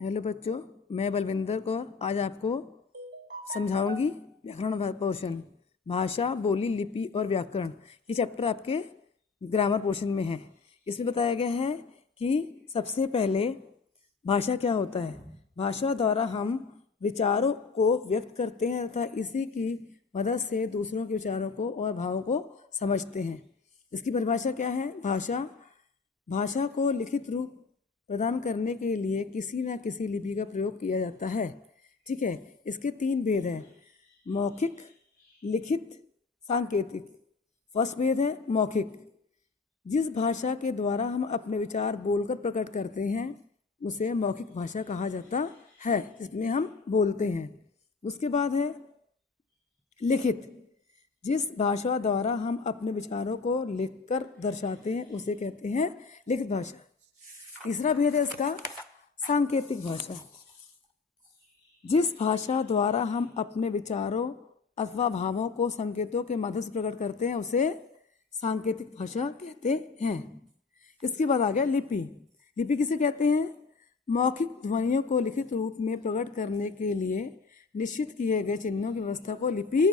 Hello बच्चों, मैं बलविंदर कौर आज आपको समझाऊंगी व्याकरण पोर्शन। भाषा, बोली, लिपि और व्याकरण, ये चैप्टर आपके ग्रामर पोर्शन में है। इसमें बताया गया है कि सबसे पहले भाषा क्या होता है। भाषा द्वारा हम विचारों को व्यक्त करते हैं तथा इसी की मदद से दूसरों के विचारों को और भावों को समझते हैं। इसकी परिभाषा क्या है। भाषा को लिखित रूप प्रदान करने के लिए किसी न किसी लिपि का प्रयोग किया जाता है। ठीक है, इसके 3 भेद हैं, मौखिक, लिखित, सांकेतिक। फर्स्ट भेद है मौखिक। जिस भाषा के द्वारा हम अपने विचार बोलकर प्रकट करते हैं उसे मौखिक भाषा कहा जाता है, जिसमें हम बोलते हैं। उसके बाद है लिखित। जिस भाषा द्वारा हम अपने विचारों को लिखकर दर्शाते हैं उसे कहते हैं लिखित भाषा। तीसरा भेद है इसका सांकेतिक भाषा। जिस भाषा द्वारा हम अपने विचारों अथवा भावों को संकेतों के माध्यम से प्रकट करते हैं उसे सांकेतिक भाषा कहते हैं। इसके बाद आ गया लिपि। लिपि किसे कहते हैं। मौखिक ध्वनियों को लिखित रूप में प्रकट करने के लिए निश्चित किए गए चिन्हों की व्यवस्था को लिपि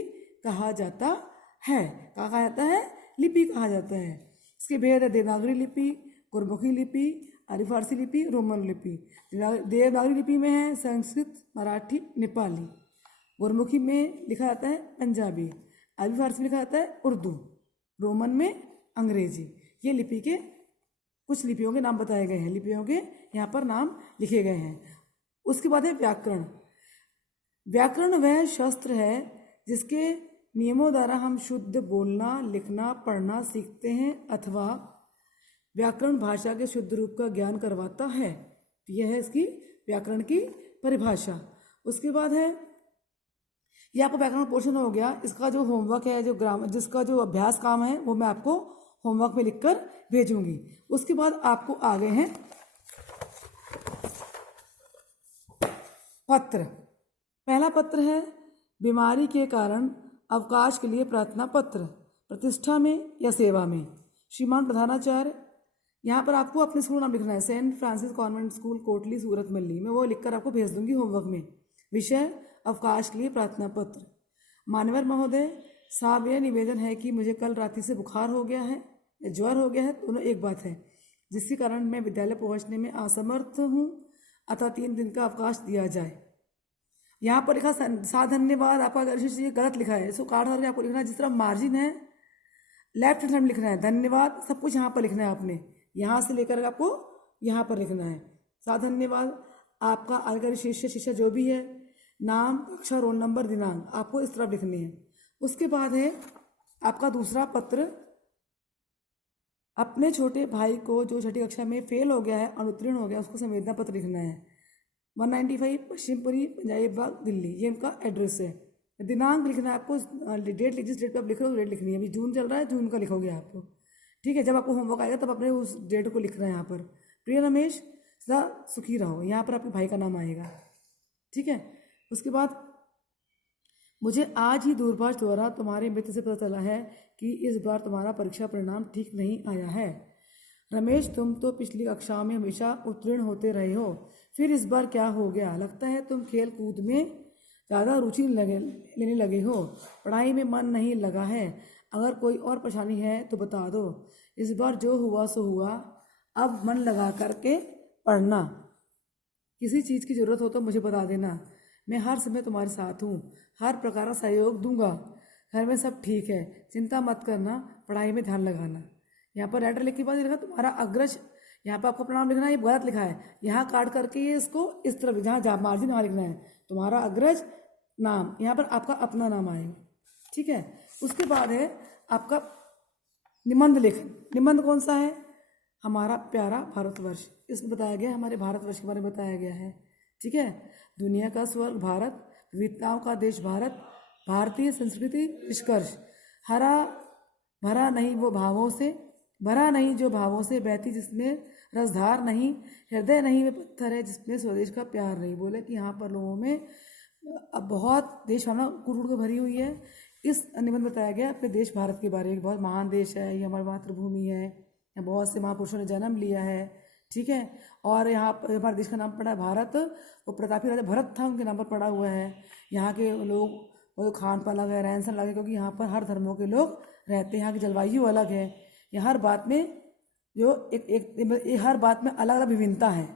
कहा जाता है। कहा जाता है, लिपि कहा जाता है। इसके भेद है देवनागरी लिपि, गुरमुखी लिपि, आर्य फारसी लिपि, रोमन लिपि। देवनागरी लिपि में है संस्कृत, मराठी, नेपाली। गुरमुखी में लिखा जाता है पंजाबी। आर्य फारसी में लिखा जाता है उर्दू। रोमन में अंग्रेजी। ये लिपि के कुछ लिपियों के नाम बताए गए हैं। लिपियों के यहाँ पर नाम लिखे गए हैं। उसके बाद है व्याकरण। व्याकरण वह शास्त्र है जिसके नियमों द्वारा हम शुद्ध बोलना, लिखना, पढ़ना सीखते हैं अथवा व्याकरण भाषा के शुद्ध रूप का ज्ञान करवाता है। यह है इसकी व्याकरण की परिभाषा। उसके बाद है, यह आपको व्याकरण पोर्शन हो गया। इसका जो होमवर्क है, जो ग्रामर, जिसका जो अभ्यास काम है वो मैं आपको होमवर्क में लिखकर भेजूंगी। उसके बाद आपको आ गए हैं पत्र। पहला पत्र है बीमारी के कारण अवकाश के लिए प्रार्थना पत्र, प्रतिष्ठा में या सेवा में। श्रीमान प्रधानाचार्य, यहाँ पर आपको अपने स्कूल नाम लिखना है। Saint Francis Convent School, Kotli, Surat Malhi. मैं वो लिखकर आपको भेज दूंगी होमवर्क में। विषय अवकाश के लिए प्रार्थना पत्र। मान्यवर महोदय, साहब यह निवेदन है कि मुझे कल रात्रि से बुखार हो गया है या ज्वर हो गया है, दोनों एक बात है, जिसके कारण मैं विद्यालय पहुंचने में असमर्थ हूँ, अतः 3 दिन का अवकाश दिया जाए। यहाँ पर लिखा धन्यवाद, आपका ये गलत लिखा है, इसको काट करके आपको लिखना है। जिस तरह मार्जिन है लेफ्ट हैंड में लिखना है। धन्यवाद सब कुछ यहाँ पर लिखना है। आपने यहाँ से लेकर आपको यहाँ पर लिखना है। धन्यवाद, आपका आगे शिष्य शिष्य जो भी है, नाम, कक्षा, रोल नंबर, दिनांक आपको इस तरफ लिखनी है। उसके बाद है आपका दूसरा पत्र। अपने छोटे भाई को जो 6ठी कक्षा में फेल हो गया है, अनुत्तीर्ण हो गया, उसको संवेदना पत्र लिखना है। 195 पश्चिमपुरी, पंजाबी बाग, दिल्ली, ये उनका एड्रेस है। दिनांक लिखना है आपको। डेट, जिस डेट पर आप लिख रहे हो डेट लिखनी है। अभी जून चल रहा है, जून का लिखोगे आप। ठीक है, जब आपको होमवर्क आएगा तब अपने उस डेट को लिखना है। यहाँ पर प्रिय रमेश, सदा सुखी रहो, यहाँ पर आपके भाई का नाम आएगा। ठीक है, उसके बाद मुझे आज ही दूरभाष द्वारा तुम्हारे मित्र से पता चला है कि इस बार तुम्हारा परीक्षा परिणाम ठीक नहीं आया है। रमेश, तुम तो पिछली कक्षाओं में हमेशा उत्तीर्ण होते रहे हो, फिर इस बार क्या हो गया। लगता है तुम खेल कूद में ज़्यादा रुचि लेने लगे हो, पढ़ाई में मन नहीं लगा है। अगर कोई और परेशानी है तो बता दो। इस बार जो हुआ सो हुआ, अब मन लगा करके पढ़ना। किसी चीज़ की ज़रूरत हो तो मुझे बता देना, मैं हर समय तुम्हारे साथ हूँ, हर प्रकार का सहयोग दूंगा। घर में सब ठीक है, चिंता मत करना, पढ़ाई में ध्यान लगाना। यहाँ पर लेटर लिख के बाद लिखा तुम्हारा अग्रज, यहाँ पर आपको प्रणाम लिखना है, ये गलत लिखा है। यहाँ काट करके ये इसको इस तरफ जहाँ मार्जिन वहाँ लिखना है, तुम्हारा अग्रज नाम, यहाँ पर आपका अपना नाम आएगा। ठीक है, उसके बाद है आपका निबंध लेखन। निबंध कौन सा है, हमारा प्यारा भारतवर्ष। इसमें बताया गया हमारे भारतवर्ष के बारे में बताया गया है। ठीक है, दुनिया का स्वर्ग भारत, विविधताओं का देश भारत, भारतीय संस्कृति निष्कर्ष। हरा भरा नहीं वो भावों से, भरा नहीं जो भावों से बहती, जिसमें रसधार नहीं, हृदय नहीं वे पत्थर है, जिसमें स्वदेश का प्यार नहीं। बोले कि यहाँ पर लोगों में अब बहुत देश भावना कुट कुट के भरी हुई है। इस निबंध बताया गया अपने देश भारत के बारे में। बहुत महान देश है, ये हमारी मातृभूमि है, यहाँ बहुत से महापुरुषों ने जन्म लिया है। ठीक है। और यहाँ पर हमारे देश का नाम पड़ा है भारत, वो प्रतापी राजा भरत था, उनके नाम पर पड़ा हुआ है। यहाँ के लोग वो खान पान अलग है, रहन सहन अलग है, क्योंकि यहाँ पर हर धर्मों के लोग रहते हैं। यहाँ की जलवायु अलग है। यहाँ हर बात में जो हर बात में अलग अलग विभिन्नता है,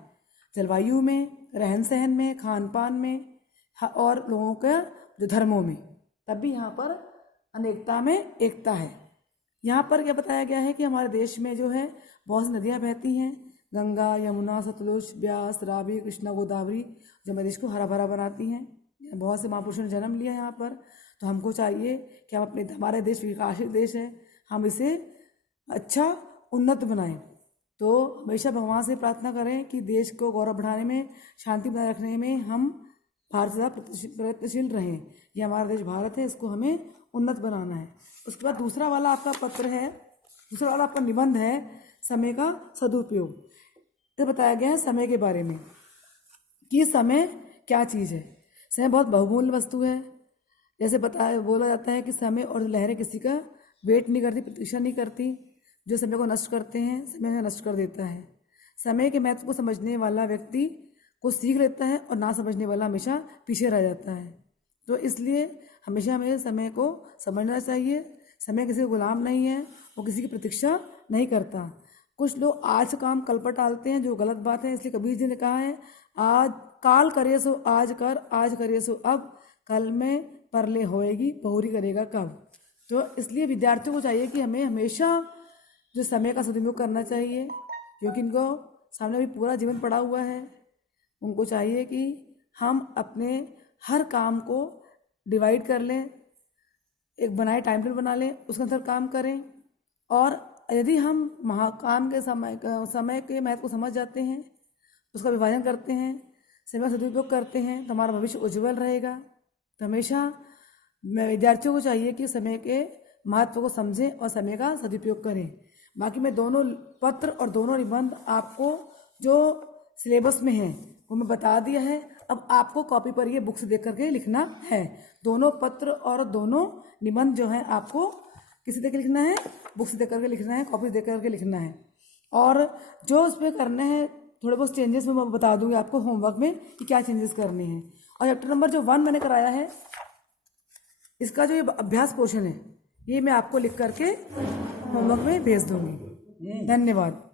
जलवायु में, रहन सहन में, खान पान में और लोगों के जो धर्मों में। तब भी यहाँ पर अनेकता में एकता है। यहाँ पर क्या बताया गया है कि हमारे देश में जो है बहुत सी नदियाँ बहती हैं, गंगा, यमुना, सतलुज, ब्यास, रावी, कृष्णा, गोदावरी, जो हमारे देश को हरा भरा बनाती हैं। बहुत से महापुरुषों ने जन्म लिया यहाँ पर, तो हमको चाहिए कि हम हमारे देश विकासशील देश है, हम इसे अच्छा उन्नत बनाएं। तो हमेशा भगवान से प्रार्थना करें कि देश को गौरव बढ़ाने में, शांति बनाए रखने में हम भारत से प्रयत्नशील रहें। ये हमारा देश भारत है, इसको हमें उन्नत बनाना है। उसके बाद दूसरा वाला आपका पत्र है, दूसरा वाला आपका निबंध है समय का सदुपयोग। तो बताया गया है समय के बारे में कि समय क्या चीज़ है। समय बहुत बहुमूल्य वस्तु है। जैसे बोला जाता है कि समय और लहरें किसी का वेट नहीं करती, प्रतीक्षा नहीं करती। जो समय को नष्ट करते हैं, समय नष्ट कर देता है। समय के महत्व को समझने वाला व्यक्ति को सीख लेता है और ना समझने वाला हमेशा पीछे रह जाता है। तो इसलिए हमेशा हमें समय को समझना चाहिए। समय किसी का गुलाम नहीं है, वो किसी की प्रतीक्षा नहीं करता। कुछ लोग आज काम कल पर टालते हैं, जो गलत बात है। इसलिए कबीर जी ने कहा है, आज काल करे सो आज कर, आज करे सो अब, कल में परले होएगी बहुरी करेगा कब। तो इसलिए विद्यार्थियों को चाहिए कि हमें हमेशा जो समय का सदुपयोग करना चाहिए, क्योंकि इनको सामने भी पूरा जीवन पड़ा हुआ है। उनको चाहिए कि हम अपने हर काम को डिवाइड कर लें, एक बनाए टाइम टेबल बना लें, उसके अंदर काम करें। और यदि हम काम के समय के महत्व को समझ जाते हैं, उसका विभाजन करते हैं, समय का सदुपयोग करते हैं, तो हमारा भविष्य उज्जवल रहेगा। तो हमेशा विद्यार्थियों को चाहिए कि समय के महत्व को समझें और समय का सदुपयोग करें। बाकी मैं दोनों पत्र और दोनों निबंध आपको जो सिलेबस में है वो मैं बता दिया है। अब आपको कॉपी पर ये बुक्स देख करके लिखना है। दोनों पत्र और दोनों निबंध जो है आपको किसी देख के लिखना है, बुक्स देख करके लिखना है, कॉपी देख करके लिखना है। और जो उसमें करने हैं थोड़े बहुत चेंजेस मैं बता दूंगी आपको होमवर्क में कि क्या चेंजेस करने हैं। और चैप्टर नंबर जो 1 मैंने कराया है, इसका जो ये अभ्यास क्वेश्चन है, ये मैं आपको लिख करके होमवर्क में भेज दूंगी। धन्यवाद।